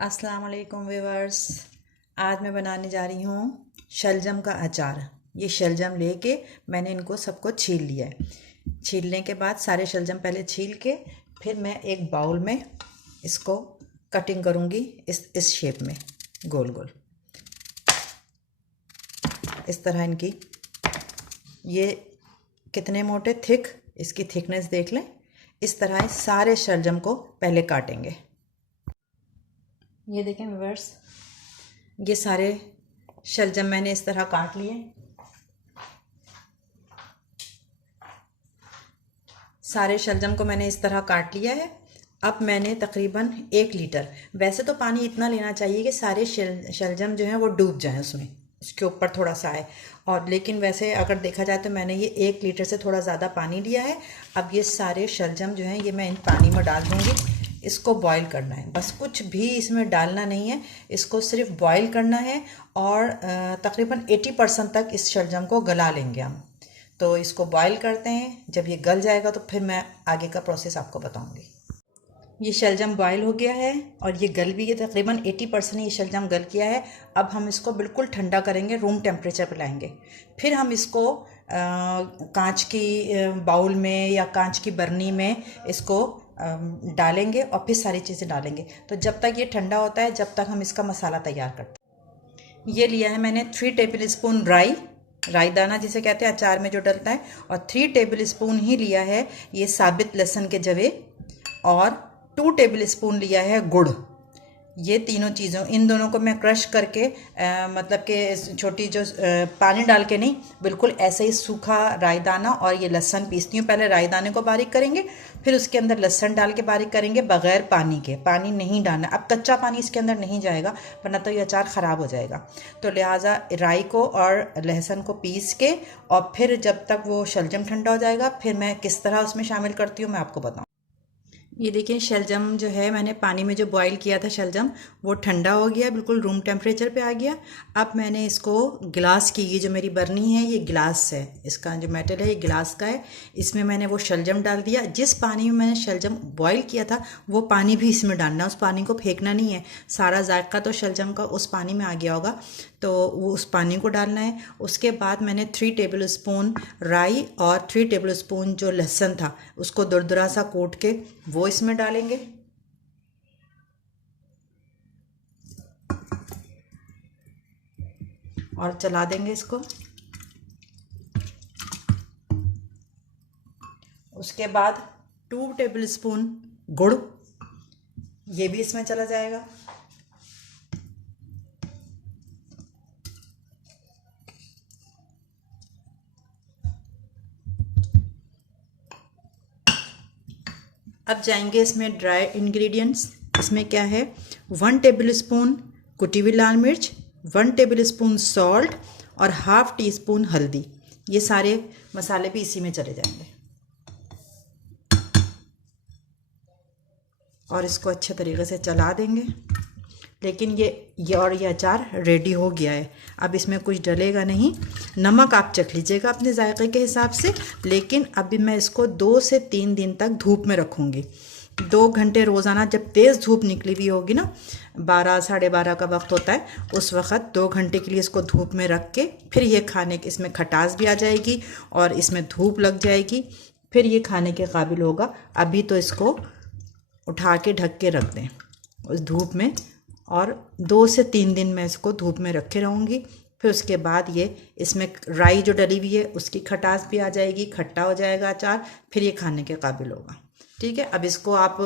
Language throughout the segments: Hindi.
अस्सलाम वालेकुम व्यूअर्स। आज मैं बनाने जा रही हूँ शलजम का अचार। ये शलजम लेके मैंने इनको सबको छील लिया है। छीलने के बाद सारे शलजम पहले छील के फिर मैं एक बाउल में इसको कटिंग करूँगी इस शेप में, गोल गोल इस तरह। इनकी ये कितने मोटे थिक, इसकी थिकनेस देख लें। इस तरह सारे शलजम को पहले काटेंगे। ये देखें व्यूअर्स, ये सारे शलजम मैंने इस तरह काट लिए। सारे शलजम को मैंने इस तरह काट लिया है। अब मैंने तकरीबन 1 लीटर, वैसे तो पानी इतना लेना चाहिए कि सारे शलजम जो हैं वो डूब जाएं उसमें, उसके ऊपर थोड़ा सा आए, और लेकिन वैसे अगर देखा जाए तो मैंने ये 1 लीटर से थोड़ा ज़्यादा पानी लिया है। अब ये सारे शलजम जो हैं ये मैं इन पानी में डाल दूँगी। इसको बॉईल करना है, बस कुछ भी इसमें डालना नहीं है, इसको सिर्फ बॉईल करना है। और तकरीबन 80% तक इस शलजम को गला लेंगे हम। तो इसको बॉईल करते हैं, जब ये गल जाएगा तो फिर मैं आगे का प्रोसेस आपको बताऊंगी। ये शलजम बॉईल हो गया है और ये गल भी है, तकरीबन 80% ये शलजम गल गया है। अब हम इसको बिल्कुल ठंडा करेंगे, रूम टेम्परेचर पर लाएंगे। फिर हम इसको कांच की बाउल में या कांच की बर्नी में इसको डालेंगे और फिर सारी चीज़ें डालेंगे। तो जब तक ये ठंडा होता है, जब तक हम इसका मसाला तैयार करते हैं। ये लिया है मैंने 3 टेबल स्पून राई दाना जिसे कहते हैं अचार में जो डलता है, और 3 टेबल स्पून ही लिया है ये साबित लहसुन के जवे, और 2 टेबल स्पून लिया है गुड़। ये तीनों चीज़ों, इन दोनों को मैं क्रश करके मतलब कि छोटी जो पानी डाल के नहीं, बिल्कुल ऐसे ही सूखा राई दाना और ये लहसुन पीसती हूँ। पहले राई दाने को बारीक करेंगे, फिर उसके अंदर लहसुन डाल के बारीक करेंगे, बग़ैर पानी के। पानी नहीं डालना, अब कच्चा पानी इसके अंदर नहीं जाएगा वरना तो ये अचार ख़राब हो जाएगा। तो लिहाजा राई को और लहसुन को पीस के, और फिर जब तक वो शलजम ठंडा हो जाएगा, फिर मैं किस तरह उसमें शामिल करती हूँ मैं आपको बताऊँ। ये देखिए शलजम जो है, मैंने पानी में जो बॉईल किया था शलजम, वो ठंडा हो गया, बिल्कुल रूम टेम्परेचर पे आ गया। अब मैंने इसको गिलास की, ये जो मेरी बर्नी है ये गिलास है, इसका जो मेटल है ये गिलास का है। इसमें मैंने वो शलजम डाल दिया। जिस पानी में मैंने शलजम बॉईल किया था वो पानी भी इसमें डालना, उस पानी को फेंकना नहीं है। सारा जायका तो शलजम का उस पानी में आ गया होगा, तो वो उस पानी को डालना है। उसके बाद मैंने 3 टेबल स्पून राई और 3 टेबल स्पून जो लहसुन था उसको दुरदुरा सा कूट के वो इसमें डालेंगे। और चला देंगे इसको। उसके बाद 2 टेबल स्पून गुड़, ये भी इसमें चला जाएगा। अब जाएंगे इसमें ड्राई इंग्रेडिएंट्स। इसमें क्या है, 1 टेबल स्पून कुटी हुई लाल मिर्च, 1 टेबल स्पून सॉल्ट और ½ टी स्पून हल्दी। ये सारे मसाले भी इसी में चले जाएंगे। और इसको अच्छे तरीके से चला देंगे। लेकिन ये अचार रेडी हो गया है। अब इसमें कुछ डलेगा नहीं। नमक आप चख लीजिएगा अपने जायके के हिसाब से। लेकिन अभी मैं इसको 2 से 3 दिन तक धूप में रखूँगी। 2 घंटे रोज़ाना, जब तेज़ धूप निकली हुई होगी ना, 12 साढ़े 12 का वक्त होता है, उस वक्त 2 घंटे के लिए इसको धूप में रख के फिर ये खाने के, इसमें खटास भी आ जाएगी और इसमें धूप लग जाएगी, फिर ये खाने के काबिल होगा। अभी तो इसको उठा के ढक के रख दें उस धूप में, और 2 से 3 दिन मैं इसको धूप में रखे रहूँगी। फिर उसके बाद ये, इसमें राई जो डली हुई है उसकी खटास भी आ जाएगी, खट्टा हो जाएगा अचार, फिर ये खाने के काबिल होगा। ठीक है। अब इसको आप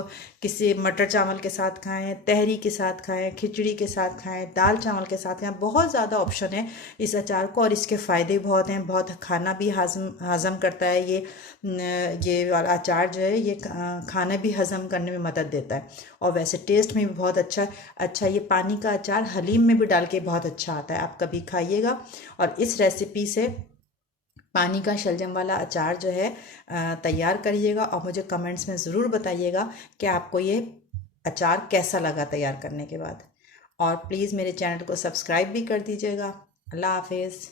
किसी मटर चावल के साथ खाएं, तहरी के साथ खाएं, खिचड़ी के साथ खाएं, दाल चावल के साथ खाएं। बहुत ज़्यादा ऑप्शन है इस अचार को, और इसके फ़ायदे बहुत हैं। बहुत खाना भी हज़म करता है ये वाला अचार जो है, ये खाना भी हज़म करने में मदद देता है, और वैसे टेस्ट में भी बहुत अच्छा। ये पानी का अचार हलीम में भी डाल के बहुत अच्छा आता है, आप कभी खाइएगा। और इस रेसिपी से पानी का शलजम वाला अचार जो है तैयार करिएगा, और मुझे कमेंट्स में ज़रूर बताइएगा कि आपको ये अचार कैसा लगा तैयार करने के बाद। और प्लीज़ मेरे चैनल को सब्सक्राइब भी कर दीजिएगा। अल्लाह हाफिज़।